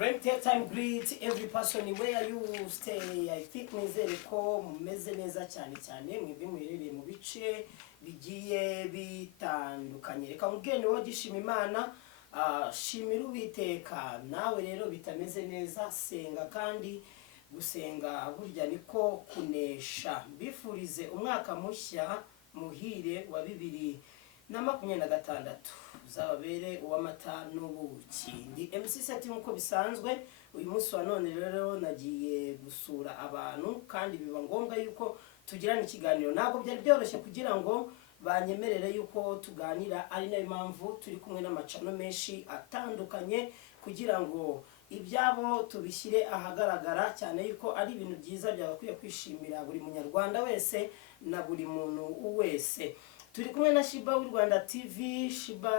Take time greet every person where you stay. I think nizere ko mumeze neza cyane cyane mwebwe muherereye mu bice bigiye bitandukanye. Reka mubwene wo gishima Imana, shimira Uwiteka. Nawe rero bitameze neza senga, kandi gusenga burya niko kunesha. Bifurize umwaka mushya muhire wa 2026 uzababere uw'amata n'ubuki. Ndi MC Seti nkuko bisanzwe. Uyu munsi wa none rero nagiye gusura abantu, kandi biba ngombwa yuko tugirana ikiganiro. Ntabwo byari byoroshye kugira ngo banyemerere yuko tuganira, ari nayo mpamvu turi kumwe n'amacano menshi atandukanye kugira ngo ibyabo tubishyire ahagaragara, cyane yuko ari ibintu byiza byagakwiye kwishimira buri munyarwanda wese na buri muntu wese. Turi kumwe na Shiba w'i Rwanda TV, Shiba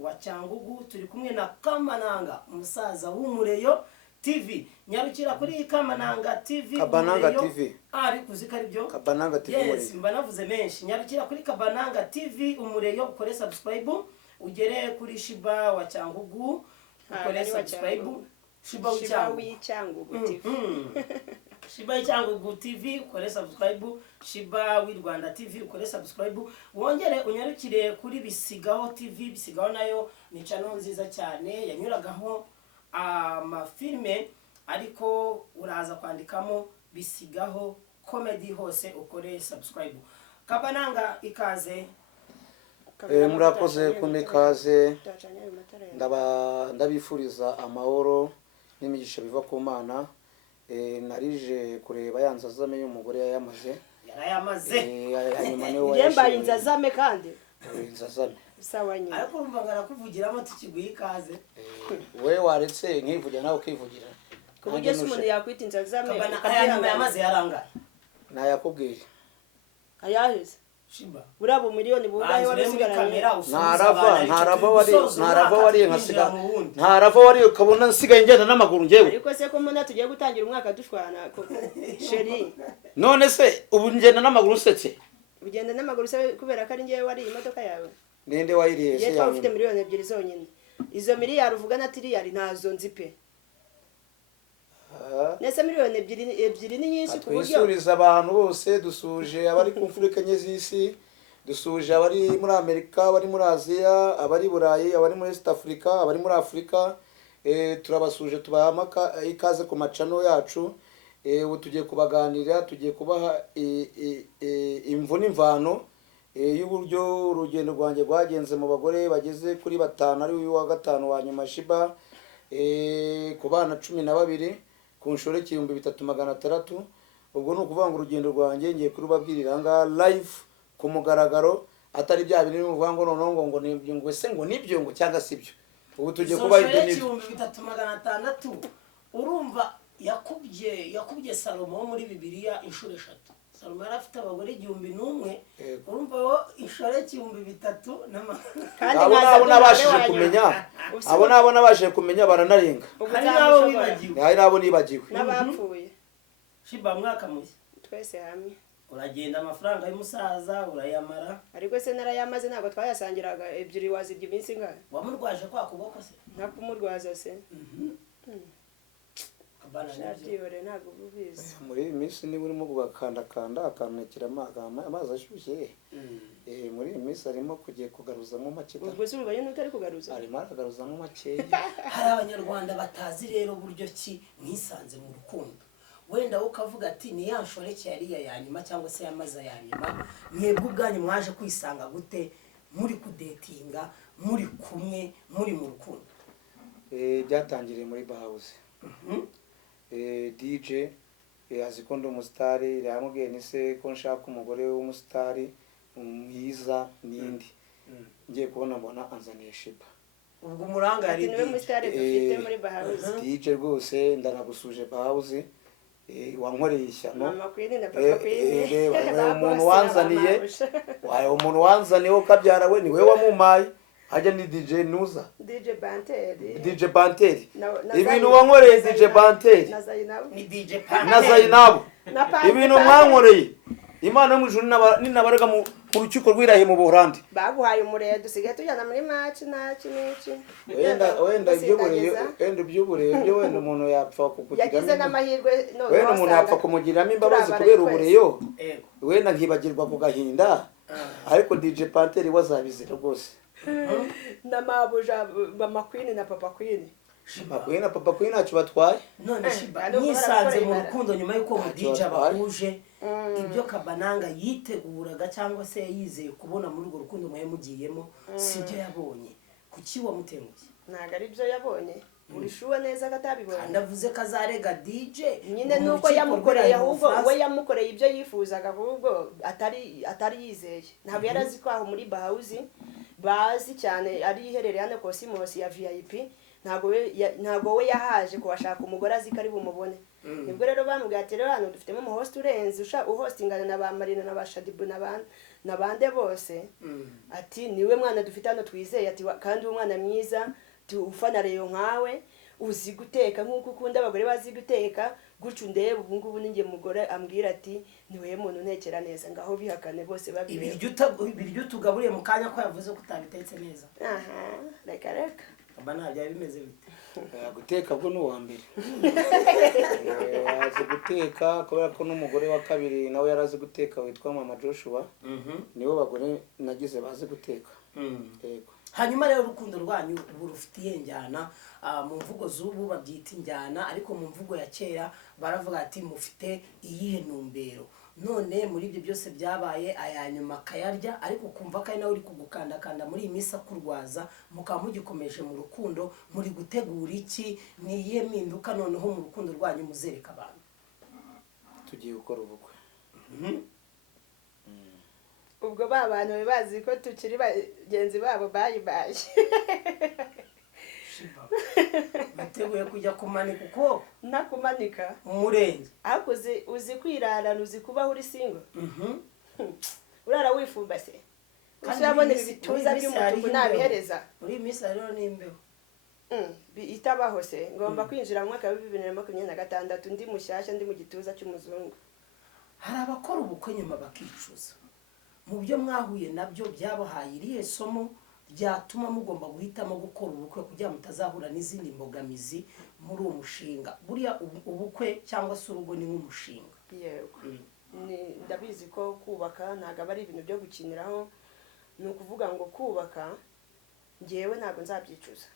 wa Cyangugu, turi kumwe na Kamananga umusaza w'umureyo TV. Nyarukira kuri Kamananga TV, Kabananga TV. Ari kuzika ari byo? Kabananga TV. Yes, mba navuze menshi. Nyarukira kuri Kabananga TV umureyo, ukore subscribe, ugere kuri Shiba wa Cyangugu, ukore subscribe. Shiba w'i Cyangugu TV. Shiba w'i Cyangugu TV, ukore subscribe. Shiba w'i Rwanda TV, ukore subscribe. Wongere unyarukire kuri Bisigaho TV. Bisigaho nayo ni channel nziza cyane yanyuragaho amafilme, ariko uraza kwandikamo Bisigaho comedy, hose ukore subscribe. Kabananga ikaze. Murakoze kumikaze. Ndabifuriza amahoro n'imigisha biva ku Mana. Narije kureba yanzazame y'umugore yayamaze. Yarayamaze. Hanyuma niwe yembaye inzazame kandi. Inzazame. Sawa nyine. Ariko urumva ngarakuvugiramo tukiguye ikaze. We waretse nkivugira nawe ukivugira. Kuburyo se umuntu yakwita inzazame akabana yamaze yaranga. Nayakubwiye. Ayaheze. Shiba. Burabo miliyoni bungaye wabisigaranye. Ntarava wari nkasiga. Ntarava wari ukabona nsigaye ngenda n'amaguru ngewe. Ariko se ko muna tugiye gutangira umwaka dushwana koko. Sheri. None se ubu ngenda n'amaguru usetse. Ugenda n'amaguru se kubera ko ari ngewe wari imodoka yawe. Ninde wayiriye se yawe? Yego ufite miliyoni 2 zonyine. Izo miliyari uvuga na tiriyari ntazo nzi pe. Nese miliyoni 2 ni nyinshi ku buryo twisuriza abantu bose. Dusuje abari ku Afurika nyezisi, dusuje abari muri Amerika, abari muri Aziya, abari Burayi, abari muri East Africa, abari muri Afrika. Turabasuje, tubahamaka ikaze ku macano yacu. Ubu tugiye kubaganira, tugiye kubaha imvu n'imvano y'uburyo urugendo rwanjye rwagenze mu bagore bageze kuri 5, ari uyu wa 5 wa nyuma Shiba, ku bana 12 ku nshore 3600. Ubwo ni ukuvuga ngo urugendo rwanjye ngiye kurubabwirira nga live ku mugaragaro, atari bya bintu bivuga ngo nonongo ngo nibyo ngo se ngo nibyo ngo cyangwa sibyo. Ubu tugiye kuba ibyo nibyo 3600. Urumva yakubye Salomo muri Bibiliya inshuro 3. Salomo yarafite abagore 1001. Urumva wo inshore 3000 kandi abo nabashije kumenya. Abo nabashije kumenya baranarenga. Hari nabo bibagiwe. Hari nabo nibagiwe. N'abapfuye. Shiba mwaka mushya. Twese hamwe. Uragenda amafaranga y'umusaza urayamara. Ariko se narayamaze ntabwo twayasangiraga ebyiri wazibye iminsi ngahe. Wamurwaje kwa kuboko se? Nakumurwaza se. Kabana nabyo ntabwo bubizi. Muri iyi minsi niba urimo kugakanda akanekera amazi ashyushye. Muri iyi minsi arimo kugiye kugaruzamo make. Ubwo se umva yene utari kugaruza? Arimo aragaruzamo make. Hari abanyarwanda batazi rero buryo ki mwisanze mu rukundo. Wenda ukavuga ati ni yanshoreke yari ya nyuma cyangwa se yamaza ya nyuma. Mwebwe ubwanyu mwaje kwisanga gute muri kudetinga, muri kumwe, muri mu rukundo? Byatangiriye muri Bahauze. DJ aziko ndi umusitari, yamubwiye ni se ko nshaka umugore w'umusitari mwiza n'indi. Ngiye kubona mbona anzaniye Shiba. Ubwo umuranga yari niwe musitari dufite muri Bahauze. DJ rwose ndanagusuje Bahauze. Wankoreye ishyano. Mama Queen na Papa Queen. Umuntu wanzaniye ukabyara we niwe wamumaye. Ajya ni DJ Nuza. DJ Banteri. DJ Banteri. Ibintu wankoreye DJ Banteri. Na Zainabu. Ni DJ Na Zainabu. Ibintu mwankoreye. imana yo mu ijuru ninabarega mu rukiko rw'irahi mu Buholandi. baguhaye umurego dusigaye tujyana muri maci n'iki wenda iby'ubureyo byo wenda umuntu yapfa yagize n'amahirwe none wenda umuntu yapfa kumugiriramo imbabazi kubera ubureyo wenda nkibagirwa ku gahinda ariko DJ Panteri wazabizira rwose na mabuja mama Queen na papa Queen papa Queen ntacyo batwaye none Shiba nisanze mu rukundo nyuma y'uko mu DJ bahuje ibyo Kabananga yiteguraga cyangwa se yizeye kubona muri urwo rukundo mwaye mugiyemo sibyo yabonye kuki wamutenguye ntago ari byo yabonye urishuwe neza katabibonye ndavuze kazarega DJ nyine nuko yamukoreye ahubwo we yamukoreye ibyo yifuzaga ahubwo atari yizeye ntabwo yarazi ko aho muri Bahauzi bazi cyane ari iherereye hano Cosmos ya VIP ntago we yahaje kuhashaka umugore azi ko ari bumubone nibwo rero bamubwiye ati rero hano dufitemo umuhost urenze uhostingana na ba Marina na ba Shadibu n'abande bose ati niwe mwana dufite hano twizeye ati kandi umwana mwiza ufana reyo nkawe uzi guteka nk'uko ukunda abagore bazi guteka gutyo ndebe ubu ngubu ninjye mugore ambwira ati niwe muntu ntekera neza ngaho bihakane bose babiri ibiryo tugaburiye mu kanya ko yavuze ko utabitetse neza reka aba ntabyo bimeze bite guteka bwo ni uwa mbere azi guteka kubera ko n'umugore wa kabiri nawe yarazi guteka witwa Mama Joshua nibo bagore nagize bazi guteka yego hanyuma rero urukundo rwanyu rufitiye njyana mu mvugo z'ubu babyita injyana ariko mu mvugo ya kera baravuga ati mufite iyihe ntumbero none muri ibyo byose byabaye ayanyuma kayarya ariko kumva ko ari nawe uri kugukandakanda muri iyi minsi akurwaza mukaba mugikomeje mu rukundo muri gutegura iki ni iyihe mpinduka noneho mu rukundo rwanyu muzereka abantu tugiye gukora ubukwe ubwo ba bantu bazi ko tukiri bagenzi babo bayibaye bateguye kujya kumanika uko nakumanika umurenge ariko uzi kwirarana uzi kubaho uri single urara wifumbase ushabona ibituza by'umutuku nabihereza muri iyi minsi rero n'imbeho itabaho se ngomba kwinjira mu mwaka wa 2026 ndi mushyashya ndi mu gituza cy'umuzungu hari abakora ubukwe nyuma bakicuza mu byo mwahuye nabyo byabahaye irihe somo ryatuma mugomba guhitamo gukora ubukwe kugira mutazahura n'izindi mbogamizi muri uwo mushinga buriya ubukwe cyangwa se urugo ni nk'umushinga yego ndabizi ko kubaka ntabwo ari ibintu byo gukiniraho ni ukuvuga ngo kubaka ngewe ntabwo nzabyicuza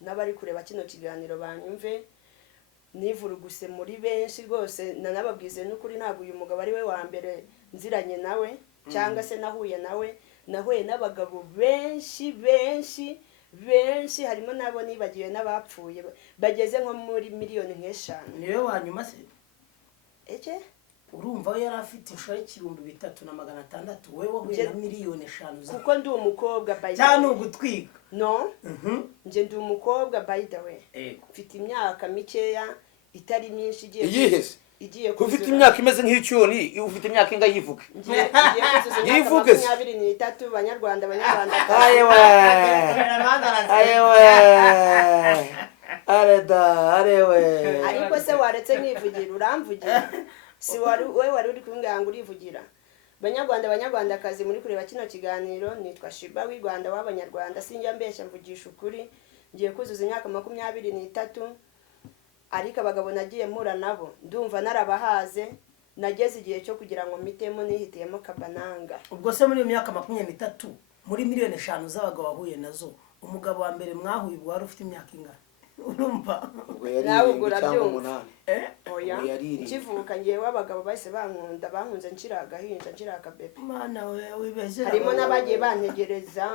n'abari kureba kino kiganiro banyumve nivuruguse muri benshi rwose nanababwize n'ukuri ntabwo uyu mugabo ari we wa mbere nziranye nawe cyangwa se nahuye nahuye n'abagabo benshi harimo nabo nibagiwe n'abapfuye bageze nko muri miliyoni nk'eshanu niwe wanyuma se urumva we yari afite inshuro y'3,600 wowe wahuye na miliyoni 5 kuko ndi umukobwa by the way cyane ugutwika no nje ndi umukobwa by the way mfite imyaka mikeya itari myinshi igiye ufite imyaka imeze nk'icyoni ufite imyaka inga yivuga yivuge 23 banyarwanda arewe ariko se waretse nkivugira uramvugira si wari uri kumbwira ngo urivugira banyarwandakazi muri kureba kino kiganiro nitwa Shiba w'i Rwanda w'abanyarwanda sinjya mbeshya mvugisha ukuri ngiye kuzuza imyaka 23 ariko abagabo nagiye mpura nabo ndumva narabahaze nageze igihe cyo kugira ngo mitemo nihitiyemo Kabananga ubwo se muri imyaka 23 muri miliyoni 5 z'abagabo wahuye nazo umugabo wa mbere mwahuye wari ufite imyaka ingana urumva nawe urabyumva oya kivuka ngiye w'abagabo bahise bankunze nshira agahinja nshira akabebe mana we wibeze harimo n'abagiye bantegereza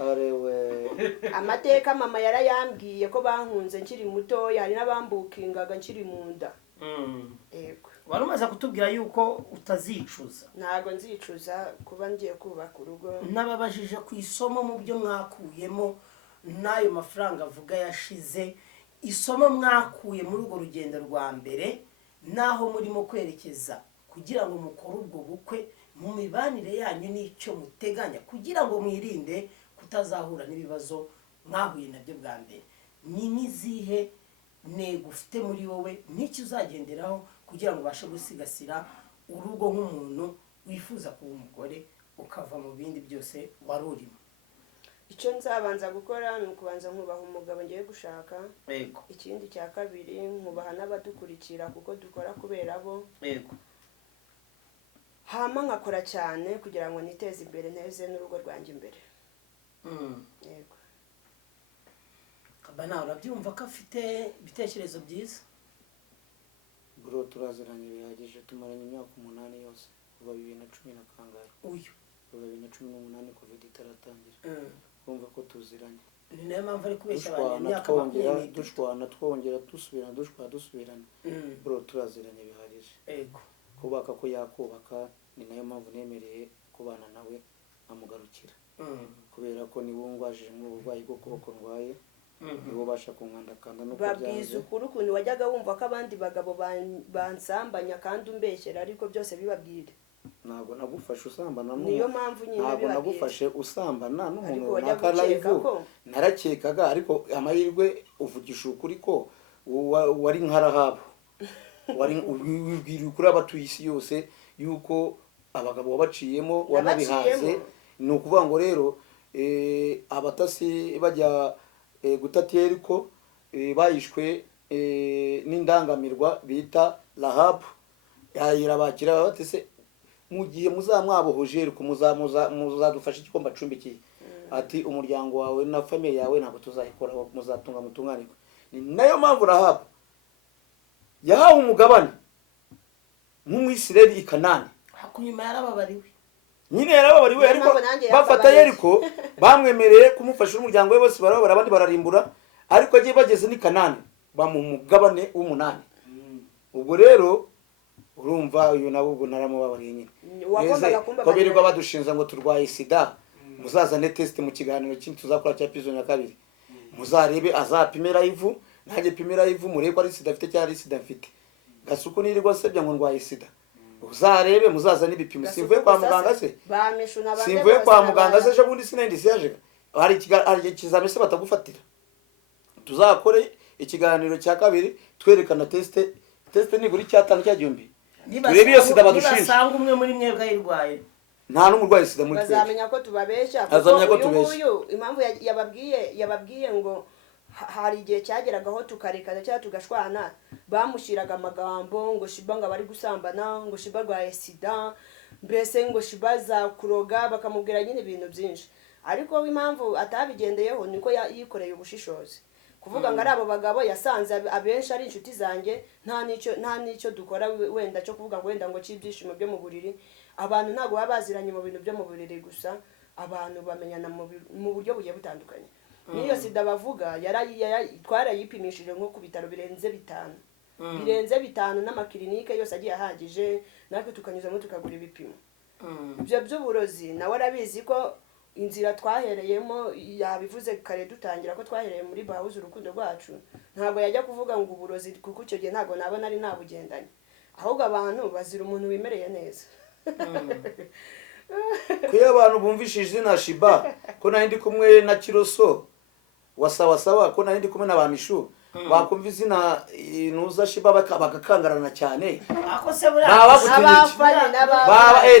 arewe amateka mama yarayambwiye ko bankunze nkiri mutoya hari n'abambukingaga nkiri mu nda yego wari umaze kutubwira yuko utazicuza ntago nzicuza kuba ngiye kubaka urugo nababajije ku isomo mu byo mwakuyemo n'ayo mafaranga avuga yashize isomo mwakuye muri urwo rugendo rwa mbere naho murimo kwerekeza kugira ngo mukore ubwo bukwe mu mibanire yanyu n'icyo muteganya kugira ngo mwirinde kutazahura n'ibibazo mwahuye nabyo bwa mbere ni n'izihe ntego ufite muri wowe n'icyo uzagenderaho kugira ngo ubashe gusigasira urugo nk'umuntu wifuza kuba umugore ukava mu bindi byose wari urimo? icyo nzabanza gukora ni ukubanza nkubaha umugabo ngiye gushaka. Yego. Ikindi cya kabiri nkubaha n'abadukurikira kuko dukora kubera bo. Yego. Hama nkakora cyane kugira ngo niteze imbere nteze n'urugo rwanjye imbere. Yego. Kabana urabyumva ko afite ibitekerezo byiza? bro turaziranye bihagije, tumaranye imyaka 8 yose kuva 2010 na kangahe. Uyu kuva 2018 covid itaratangira. Urumva ko tuziranye. ni nayo mpamvu ari kubeshya abantu imyaka 20. twongera dusubirana. Bro turaziranye bihagije. Yego. Kubaka ko yakubaka, ni nayo mpamvu nemereye kubana nawe amugarukira. Kubera ko ni wungwaje mu burwayi bwo kuboko ndwaye, nibo basha kunkandakanda no kubyanze. Babwiza ukuri ukuntu wajyaga wumva ko abandi bagabo bansambanya kandi umbeshyera, ariko byose bibabwire. Ntabwo nagufashe usambana niyo mpamvu nyine ntabwo nagufashe usambana n'umuntu runaka live. Narakekaga, ariko amahirwe uvugisha ukuri ko wari nkarahabu. Wari wibwira kuri abatuye isi yose yuko abagabo wabaciyemo wanabihaze. Ni ukuvuga ngo rero abatasi bajya gutatiye ariko bayishwe n'indangamirwa bita Rahabu. Yayira bakira batese mu gihe muzamwabohoje ariko muzadufasha igikomba cumbikiye. Ati umuryango wawe na family yawe ntabwo tuzayikora, muzatunga mutunganirwe. Ni nayo mpamvu Rahabu yahawe umugabane nk'Umwisirayeli i Kanani. Hakunyuma yarababariwe. Nyine yarababariwe, ariko bafata Yeriko bamwemereye kumufasha n'umuryango we bose barabara, abandi bararimbura, ariko agiye bageze ni Kanani bamuha umugabane w'8. Ubwo rero urumva uyu nabo ubwo naramubabariye nyine. Ko birirwa badushinza ngo turwaye sida, muzazane test mu kiganiro cy'intu tuzakora cya episode ya 2. Muzarebe azapimira ivu, nanjye pimira ivu mureko ari sida afite cyari sida afite. Gasuku nirirwa sebya ngo ndwaye sida. Uzarebe muzaza n'ibipimo. Simvuye kwa muganga se. Simvuye kwa muganga se ejo bundi sinindi siyaje. Hari ikizamese batagufatira. Tuzakore ikiganiro cya 2 twerekana test ni buri cyatanu cya gihumbi. Turebe iyo sida badushinja. Basanga umwe muri mwebwe ayirwaye. Nta n'umurwayi sida muri twe. Bazamenya ko tubabeshya. Uyu impamvu yababwiye ngo hari igihe cyageragaho tukarekana cyangwa tugashwana, bamushiraga amagambo ngo Shiba ngo bari gusambana, ngo Shiba rwaye sida, mbese ngo Shiba za kuroga, bakamubwira nyine ibintu byinshi. Ariko impamvu atabigendeyeho niko yikoreye ubushishozi. Kuvuga ngo ari abo bagabo yasanze abenshi ari inshuti zanjye, nta nicyo dukora wenda cyo kuvuga ngo wenda ngo cy'ibyishimo byo mu buriri. Abantu ntago baba baziranye mu bintu byo mu buriri gusa, abantu bamenyana mu buryo bugiye butandukanye. Niyo sida bavuga twarayipimishije nko ku bitaro birenze 5. Birenze 5 n'amakilinike yose agiye ahagije, natwe tukanyuzamo tukagura ibipimo. Ibyo by'uburozi nawe arabizi ko inzira twahereyemo, yabivuze kare dutangira ko twahereye muri bahuze urukundo rwacu. Ntabwo yajya kuvuga ngo uburozi kuko icyo gihe ntabwo nabona ari nabugendanye. Ahubwo abantu bazira umuntu wimereye neza. Kuya abantu bumvishije izina Shiba ko nari ndi kumwe na Kiroso wasaba ko nari ndi kumwe na Bamishu, bakumva izina nuza Shiba bagakangarana cyane. Ako se bura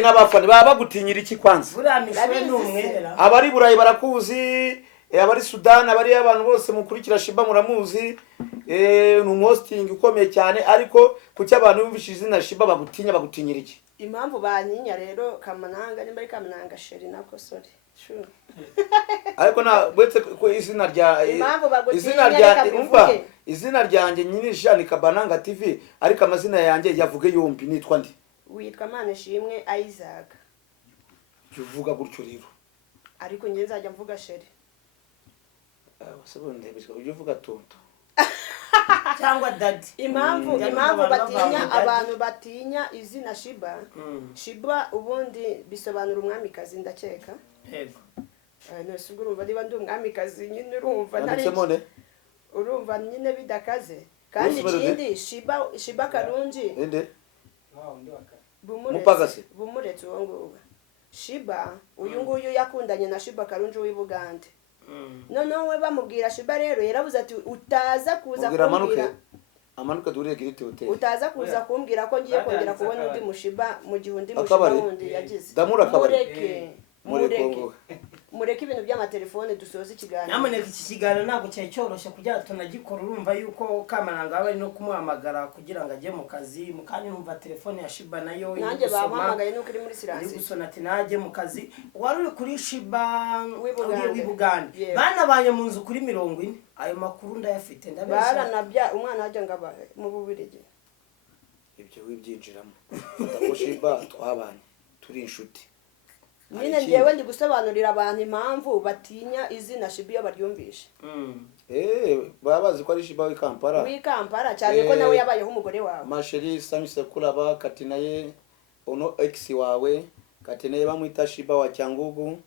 n'abafani baba bagutinyira iki kwanza? Buramishwe n'umwera. Abari Burayi barakuzi, abari Sudan, abari abantu bose mukurikira Shiba muramuzi. Ni hosting ukomeye cyane, ariko kuki abantu bumvishije izina Shiba bagutinyira iki? Impamvu banyinya rero Kamananga nimba ari Kamananga sheri nako sorry. Sure. Ariko na bwetse ko izina ryanjye nyine Jean Kabananga TV, ariko amazina yanjye yavuge yombi nitwa ndi. Witwa Manishimwe Isaac. Uvuga gutyo rero. Ariko nge nzajya mvuga sheri. Wasabonde bizwa uvuga tonto. Cyangwa daddy. Impamvu batinya abantu batinya izina Shiba. Shiba ubundi bisobanura umwamikazi ndakeka. Yego. No sugurumva niba ndi umwamikazi nyine urumva ntari. Urumva nyine bidakaze. Kandi ikindi Shiba Karungi. Ende. Bumuretse uwo nguwo. Shiba uyu nguyu yakundanye na Shiba Karungi w'i Bugande. Noneho we bamubwira Shiba rero yarabuze ati utaza kuza kumbwira amanuka duhure Giriti Hotel. utaza kuza kumbwira ko ngiye kongera kubona undi mushiba mu gihe undi mushiba Akabari. wundi yagize. Damura akabari. Mureke ibintu by'amatelefone dusoza ikiganiro. Nyamuneka iki kiganiro ntabwo cyari cyoroshye kugira ngo tunagikora, urumva yuko Kamaranga aba ari no kumuhamagara kugira ngo ajye mu kazi, kandi numva telefone ya Shiba nayo nanjye bampamagaye nuko iri muri silence. Iri gusona ati najye mu kazi. Wari uri kuri Shiba w'Ibugande. Bana banye mu nzu kuri 40. Ayo makuru ndayafite ndabeshya. Baranabya umwana wajya ngaba mu Bubirigi. Ibyo wibyinjiramo. Fata Shiba twabanye turi inshuti. Nyine ngewe ndi gusobanurira abantu impamvu batinya izina Shiba iyo baryumvishe. Babazi ko ari Shiba w'Ikampala. W'Ikampala cyane ko nawe yabayeho umugore wawe. Masheri Samise Kulaba Katinaye ono ex wawe Katinaye bamwita Shiba wa Cyangugu.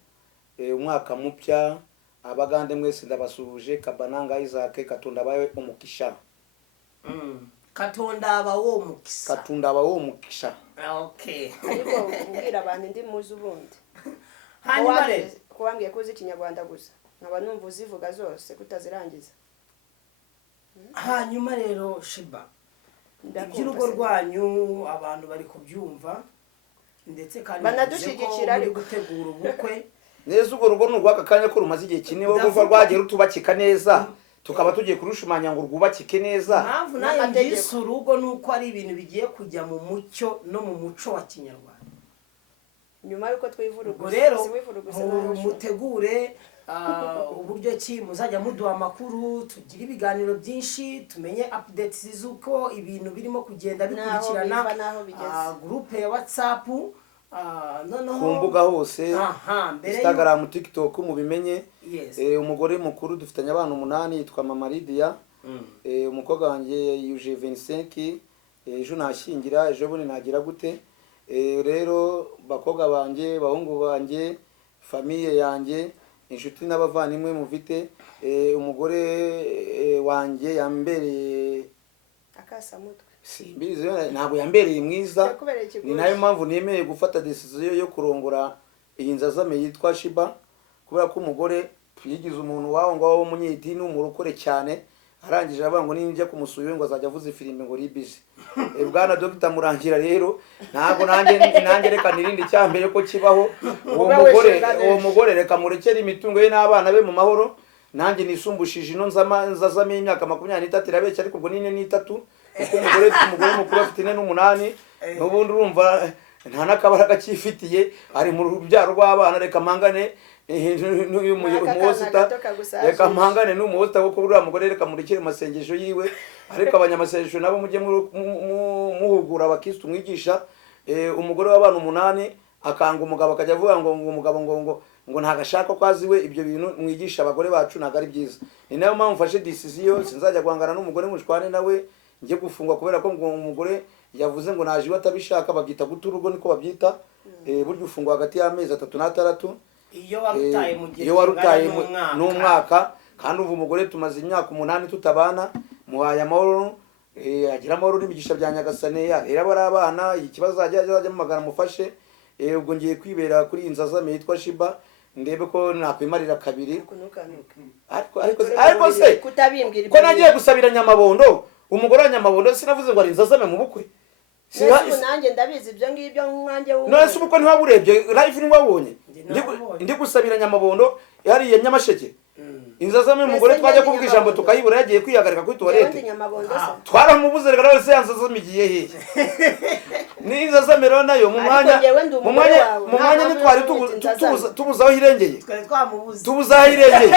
Umwaka mupya abagande mwese ndabasuje Kabananga Isaac Katonda bawe umukisha. Katonda abawo mukisa. Katonda abawo umukisha. Okay. Ariko ubwira abantu ndi muzi ubundi. Hanyuma rero kuwambwiye ko uzi Ikinyarwanda gusa nkaba numva uzivuga zose kutazirangiza. Hanyuma rero Shiba, iby'urugo rwanyu abantu bari kubyumva ndetse kandi banadushyigikira ari gutegura ubukwe. Neza ugo rugo n'urwaka kanya ko rumaze igihe kinini wo kuva rwagiye rutubakika neza tukaba tugiye kurushumanya ngo rwubakike neza. Mpamvu nayo ndise urugo nuko ari ibintu bigiye kujya mu mucyo no mu muco wa Kinyarwanda. Nyuma yuko twivurugusa rero mutegure uburyo ki muzajya muduha amakuru, tugira ibiganiro byinshi, tumenye updates z'uko ibintu birimo kugenda bikurikirana. Groupe ya WhatsApp noneho ku mbuga hose, Instagram, TikTok mubimenye. Umugore mukuru dufitanye abana 8 yitwa Mama Lydia. Umukobwa wanjye yuje 25, ejo nashingira, ejo bune nagira gute. Rero bakobwa banje, bahungu banje, famille yanjye, inshuti n'abavandimwe mufite, umugore wanjye yambereye akasamutwe. Simbizi ntabwo yambereye mwiza, ni nayo mpamvu nemeye gufata decision yo kurongora iyi nzazame yitwa Shiba, kubera ko umugore yigize umuntu wawo ngo wo munyedini umurokore cyane, arangije abango ninjya kumusuye ngo azajya avuza filime ngo ribize. Bwana Dr. Murangira rero ntabwo nanjye reka nirindi cyambere ko kibaho. Uwo mugore reka murekere imitungo ye n'abana be mu mahoro, nanjye nisumbushije ino nzazame y'imyaka 23 irabeshya, ariko ubwo nine n'itatu kuko umugore mukuru afite 8 n'ubundi urumva nta nakabara gakifitiye, ari mu rubyaro rw'abana. Reka mangane n'uyu muwosita, reka mpangane n'umuwosita kuko uriya mugore reka murekere masengesho yiwe. Ariko abanyamasengesho nabo mujye muhugura abakristo mwigisha. Umugore w'abana 8 akanga umugabo akajya avuga ngo umugabo ngo ntagashaka ko aziwe. Ibyo bintu mwigisha abagore bacu ntago ari byiza. Ni nayo mpamvu mfashe decision sinzajya guhangana n'umugore mushwane nawe njye gufungwa kubera ko ngo umugore yavuze ngo naje batabishaka, babyita guta urugo niko babyita. Buryo ufungwa hagati y'amezi 3 na 6 iyo warutaye n'umwaka, kandi uvu umugore tumaze imyaka 8 tutabana, muhaye amahoro, agira amahoro n'imigisha bya Nyagasane. Rero bari abana ikibazo ajya mumagana mufashe. Ubwo ngiye kwibera kuri inzazame yitwa Shiba, ndebe ko nakwimarira kabiri. Ariko se ko nagiye gusabira Nyamabondo, umugore wa Nyamabondo sinavuze ngo ari inzazame mu bukwe. Nanjye ndabizi ibyo ngibyo nkanjye wumva. None se uko ntiwaburebye live ntiwabonye? Ndi gusabira Nyamabondo yariye Nyamasheke. Inzazame umugore twajya kuvuga ijambo tukayibura yagiye kwihagarika kuri toilette. Twaramubuze rero wese yanzazame igiye hehe. Ni inzazame rero nayo mu mwanya nitwari tubuzaho irengeye. Tubuzaho irengeye.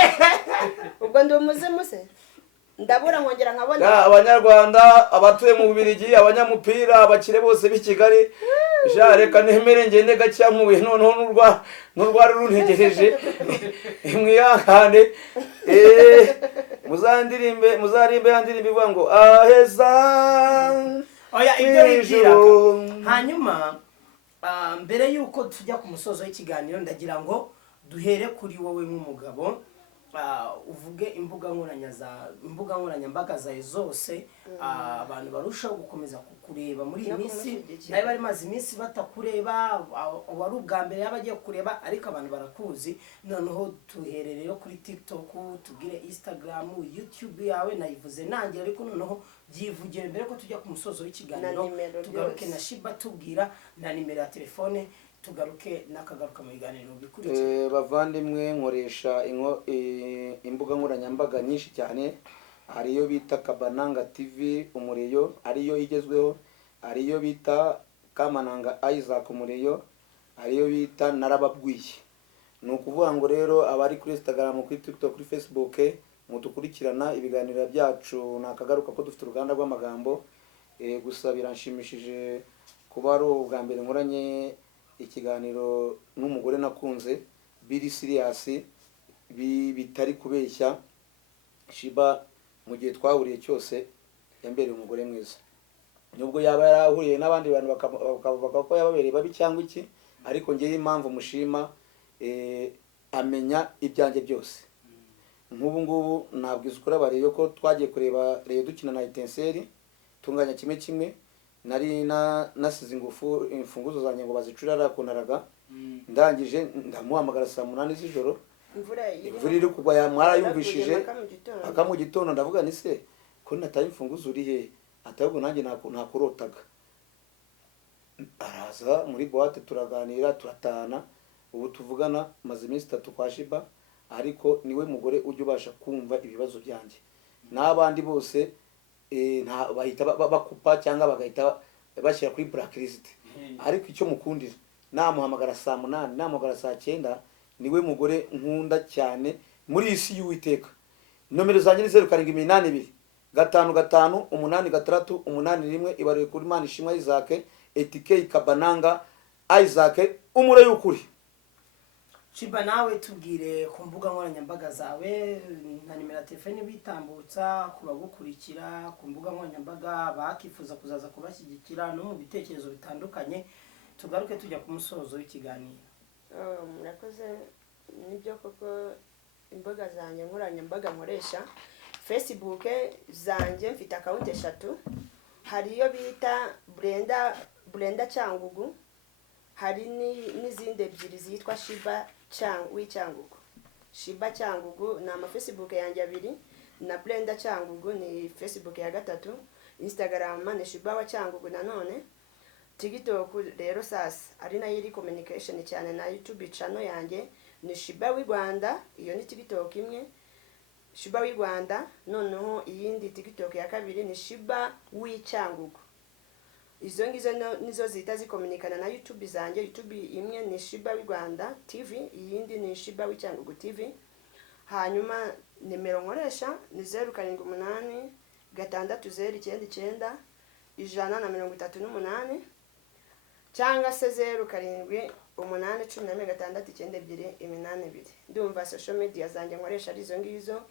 Ubwo ndi umuzimu se? Ndabura nkongera nkabona Abanyarwanda abatuye mu Bubiligi, abanyamupira, abakire bose b'i Kigali. Reka nemere ngende gacyamuye noneho n'urwari runtegereje. Mwihangane muzarimbe yandirimbe ivuga ngo aheza. Oya ibyo bibwiraga. Hanyuma mbere yuko tujya ku musozo w'ikiganiro ndagira ngo duhere kuri wowe nk'umugabo. uvuge imbuga nkoranyambaga zawe zose, abantu barushaho gukomeza kukureba muri iyi minsi, nawe bari maze iminsi batakureba, wari ubwa mbere yaba agiye kureba ariko abantu barakuzi, noneho tuherereye kuri TikTok, tubwire Instagram, YouTube yawe nayivuze nanjye, ariko noneho byivugire mbere ko tujya ku musozo w'ikiganiro, tugaruke na Shiba tubwira na nimero ya telefone, tugaruke nakagaruka mu biganiro bikurikira. Bavandimwe, nkoresha imbuga nkoranyambaga nyinshi cyane, hariyo bita Kabananga TV Umureyo, ariyo igezweho, hariyo bita Kamananga Isaac Umureyo, hariyo bita Narababwiye. Ni ukuvuga ngo rero abari kuri Instagram, kuri TikTok, kuri Facebook, mudukurikirana ibiganiro byacu, nakagaruka ko dufite uruganda rw'amagambo. Gusa biranshimishije kuba ari ubwa mbere nkoranye ikiganiro n'umugore nakunze biri serious, bitari kubeshya. Shiba mu gihe twahuriye cyose yambereye umugore mwiza, nubwo yaba yarahuriye n'abandi bantu bakavuga ko yababereye babi cyangwa iki, ariko ngewe impamvu mushima, amenya ibyanjye byose. Nk'ubu ngubu nabwiza ukuri abareba ko twagiye kureba Reyo dukina na Etincelle, tunganya kimwe, nari nasize imfunguzo zanjye ngo bazicure arakunaraga, ndangije ndamuhamagara saa 8 z'ijoro, imvura iri kugwa, mwarayumvishije, aka mu gitondo ndavuga ni se ko nataye imfunguzo uri he, atabwo nanjye nakurotaga. Araza muri boîte turaganira, turatana, ubu tuvugana maze iminsi 3 kwa Shiba, ariko niwe mugore ujya ubasha kumva ibibazo byanjye. N'abandi bose nta bahita bakupa cyangwa bagahita bashyira kuri blacklist, ariko icyo mukundira namuhamagara saa 8, namuhamagara saa 9, niwe mugore nkunda cyane muri isi y'Uwiteka. Nomero zanjye ni 0782 55 86 81, ibaruye kuri Manishimwe Isaac, etike Kabananga Isaac umure y'ukuri. Shiba, nawe tubwire ku mbuga nkoranyambaga zawe na nimero ya telefone bitambutsa kubagukurikira ku mbuga nkoranyambaga, bakifuza kuzaza kubashyigikira no mu bitekerezo bitandukanye, tugaruke tujya ku musozo w'ikiganiro. Murakoze. Nibyo koko imbuga zanjye nkoranyambaga nkoresha, Facebook zanjye mfite account 3, hari iyo bita Brenda Cyangugu, hari n'izindi 2 zitwa Shiba Cyangugu. Shiba Cyangugu na Facebook yanjye 2, na Brenda Cyangugu ni Facebook ya 3, Instagram ni Shiba wa Cyangugu nanone. TikTok rero sasa ari nayo iri communication cyane na YouTube channel yanjye ni Shiba w'i Rwanda, iyo ni TikTok imwe, Shiba w'i Rwanda. Noneho iyindi TikTok ya 2 ni Shiba w'i Cyangugu. Izo ngizo nizo zita zikomunikana na YouTube zanjye. YouTube imwe ni Shiba w'i Rwanda TV, iyindi ni Shiba w'i Cyangugu TV. Hanyuma nimero nkoresha ni 078 609 138, cyangwa se 07 8 11 692. Ndumva social media zanjye nkoresha ari izo ngizo.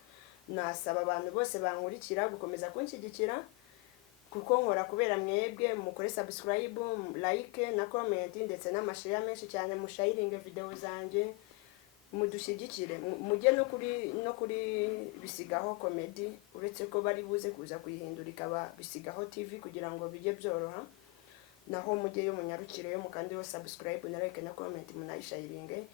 Nasaba abantu bose bankurikira gukomeza kunshyigikira, kuko nkora kubera mwebwe, mukore subscribe, like na comment, ndetse n'amashare menshi cyane, mushayiringe video zanjye, mudushyigikire. Mujye no kuri Bisigaho Comedy, uretse ko bari buze kuza kuyihindura ikaba Bisigaho TV kugira ngo bijye byoroha, naho mujye yo munyarukire yo mukandi yo subscribe na like na comment, munayishayiringe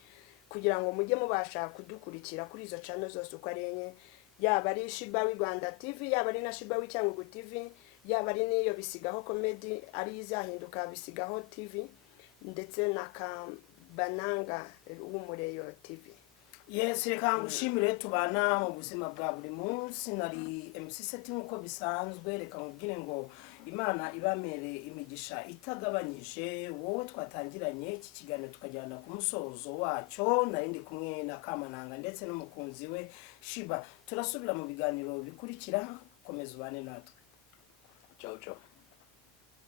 kugira ngo mujye mubasha kudukurikira kuri izo channel zose uko arenye, yaba ari Shiba w'i Rwanda TV, yaba ari na Shiba w'i Cyangugu TV, yaba ari niyo Bisigaho Comedy ari izahinduka Bisigaho TV, ndetse na Kabananga w'Umureyo TV. Yes, reka ngushimire, tubana mu buzima bwa buri munsi. Nari MC Seti nkuko bisanzwe, reka nkubwire ngo Imana ibamere imigisha itagabanyije. Wowe twatangiranye iki kiganiro tukajyana ku musozo wacyo, narindi kumwe na Kamananga ndetse n'umukunzi we Shiba. Turasubira mu biganiro bikurikira, komeza ubane natwe. Ciao ciao.